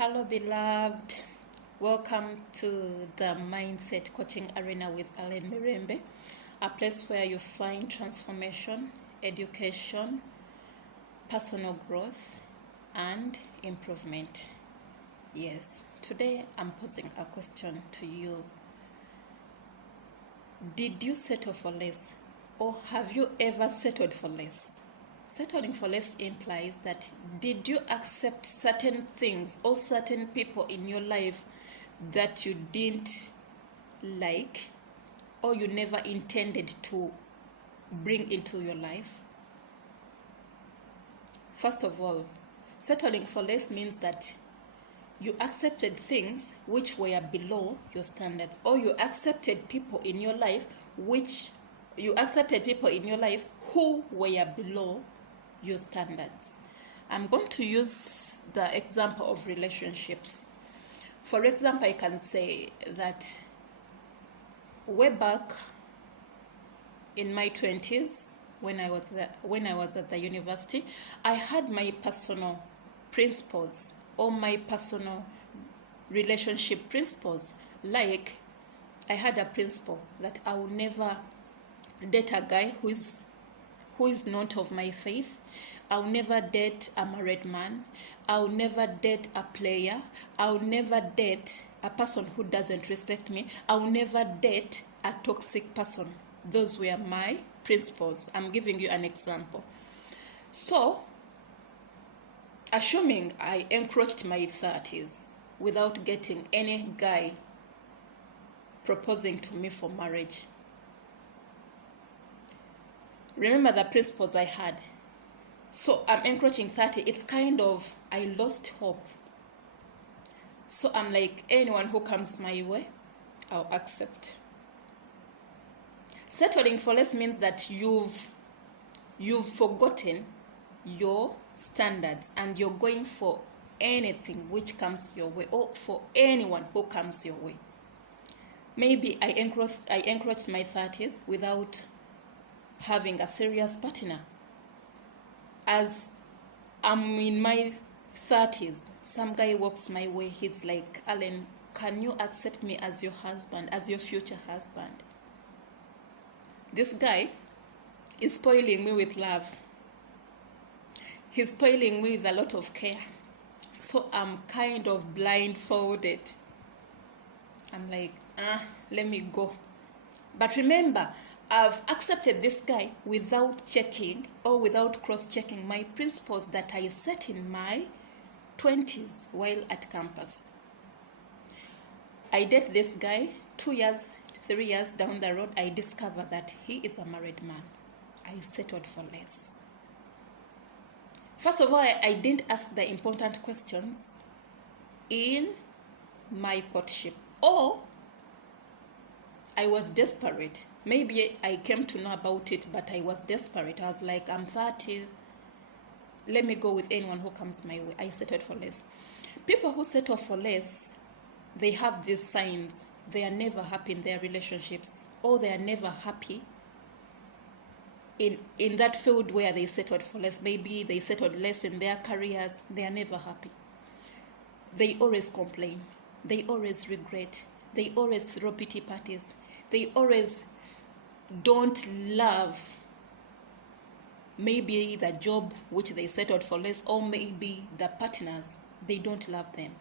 Hello, beloved. Welcome to the Mindset Coaching Arena with Ellen Mirembe, a place where you find transformation, education, personal growth, and improvement. Yes, today I'm posing a question to you. Did you settle for less, or have you ever settled for less? Settling for less implies that did you accept certain things or certain people in your life that you didn't like or you never intended to bring into your life? First of all, settling for less means that you accepted things which were below your standards, or you accepted people in your life who were below your standards. I'm going to use the example of relationships. For example, I can say that way back in my 20s, when I was at the university, I had my personal principles or my personal relationship principles. Like, I had a principle that I will never date a guy who is not of my faith. I'll never date a married man. I'll never date a player. I'll never date a person who doesn't respect me. I'll never date a toxic person. Those were my principles. I'm giving you an example. So, assuming I encroached my 30s without getting any guy proposing to me for marriage. Remember the principles I had. So I'm encroaching 30. It's kind of, I lost hope. So I'm like, anyone who comes my way, I'll accept. Settling for less means that you've forgotten your standards and you're going for anything which comes your way, or for anyone who comes your way. Maybe I encroached my 30s without having a serious partner. As I'm in my 30s, some guy walks my way. He's like, Alan, can you accept me as your husband, as your future husband? This guy is spoiling me with love. He's spoiling me with a lot of care. So I'm kind of blindfolded. I'm like, let me go. But remember, I've accepted this guy without checking or without cross-checking my principles that I set in my 20s while at campus. I date this guy 2 years, 3 years down the road. I discover that he is a married man. I settled for less. First of all, I didn't ask the important questions in my courtship, or I was desperate. Maybe I came to know about it, but I was desperate. I was like, I'm 30. Let me go with anyone who comes my way. I settled for less. People who settle for less, they have these signs. They are never happy in their relationships, or they are never happy in that field where they settled for less. Maybe they settled less in their careers. They are never happy. They always complain. They always regret. They always throw pity parties. They always don't love maybe the job which they settled for less, or maybe the partners, they don't love them.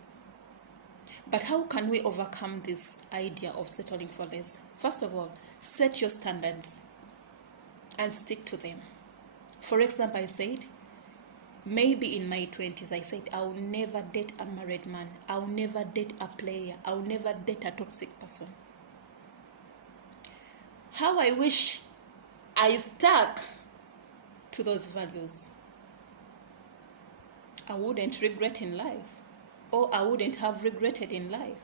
But how can we overcome this idea of settling for less? First of all, set your standards and stick to them. For example, I said, maybe in my 20s, I said, I'll never date a married man. I'll never date a player. I'll never date a toxic person. How I wish I stuck to those values. I wouldn't regret in life, or I wouldn't have regretted in life.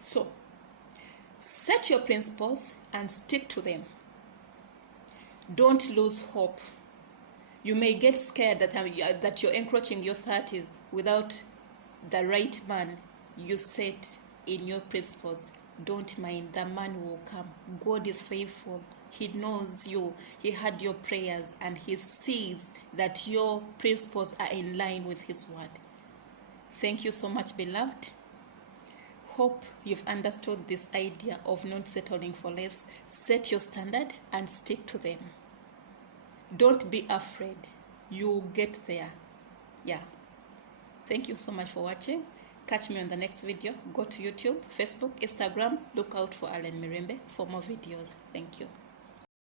So, set your principles and stick to them. Don't lose hope. You may get scared that you're encroaching your 30s without the right man you set in your principles. Don't mind, the man will come. God is faithful. He knows you. He heard your prayers, and he sees that your principles are in line with his word. Thank you so much, beloved. Hope you've understood this idea of not settling for less. Set your standard and stick to them. Don't be afraid. You'll get there. Yeah. Thank you so much for watching. Catch me on the next video. Go to YouTube, Facebook, Instagram. Look out for Allen Mirembe for more videos. Thank you.